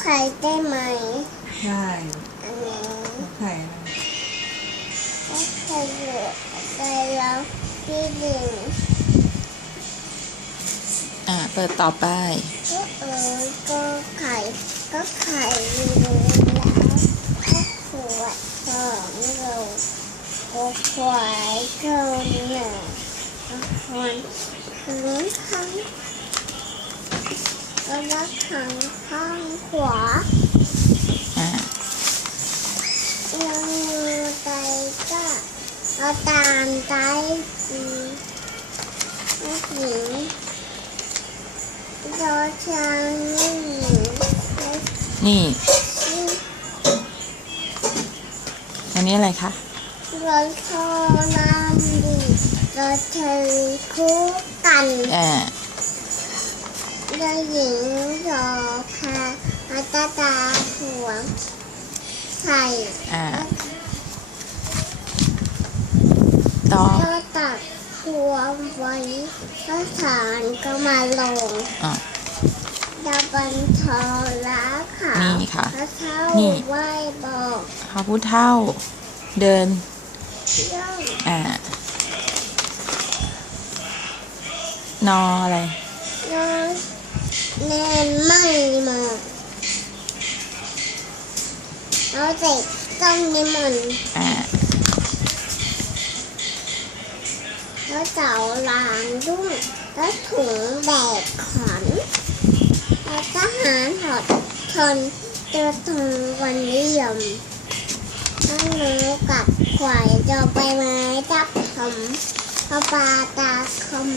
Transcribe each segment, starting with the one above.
ไข่ได้ไหมใช่อันนี้นกไข่อะไรก็ไข่เหลือไปแล้วพี่ดิงอ่าเปิดต่อไป ก็เออก็ไข่ก็ไข่อยู่แล้วก็ขวดสองโลก็ควายก็หนึ่งก็คนถึง ข้างก็รักข้างข้างขวาอ่ายังมือไตก็เอาตามไตอืมผู้หญิงรอช้างผู้หญิงและนี่ที่อันนี้อะไรคะรอโทน้ำดีรอเธอคู่กัน อ่า รอหญิงรอพาอาตาตาหัวใส่อ่าต่อก็ตักหัวไว้ก็ฐานก็มาลงอ่าดาบันทอล้าขานี่ค่ะพระเท้านี่ไหว้บอกพระผู้เท่าเดินเรื่องอ่านออะไรน้อ ยแน่นไม่มาเอาเด็กต้องนิมนต์อ่าแล้วเจ้าลางด้วยแล้วถุงแบกขันแล้วทหารหอดทนเจอทงวันนิยมถ้าหนูกับควายจะไปไม้จับทำพระปลาตาคม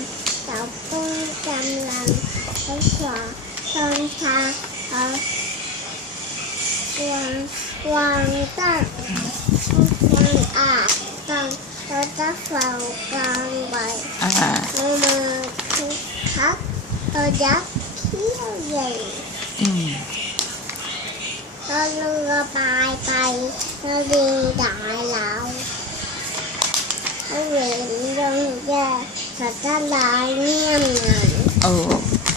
เจ้าปุ้งกำลังเขาขวาทนทาเขาวางวางตั้งวางอาจตั้งเรา จะเฝ้ากลางใบอ่าเรามาคึกคักเรายักษ์เที่ยวใหญ่อืมเราเรือปลายไปเราดิงด่าเราเราเวนเรื่องแย่สัตว์ลายเงียบหนันโอ้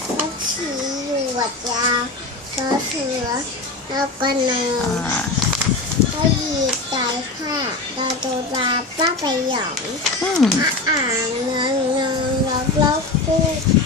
เราชี้อยู่วัดยาวเราเสือเราก็นออ่านเราหยีบใจผ้าเราโดนลาป้าไปหยองอืมอ่างเงินเงินล็อกล็อกปูตาโต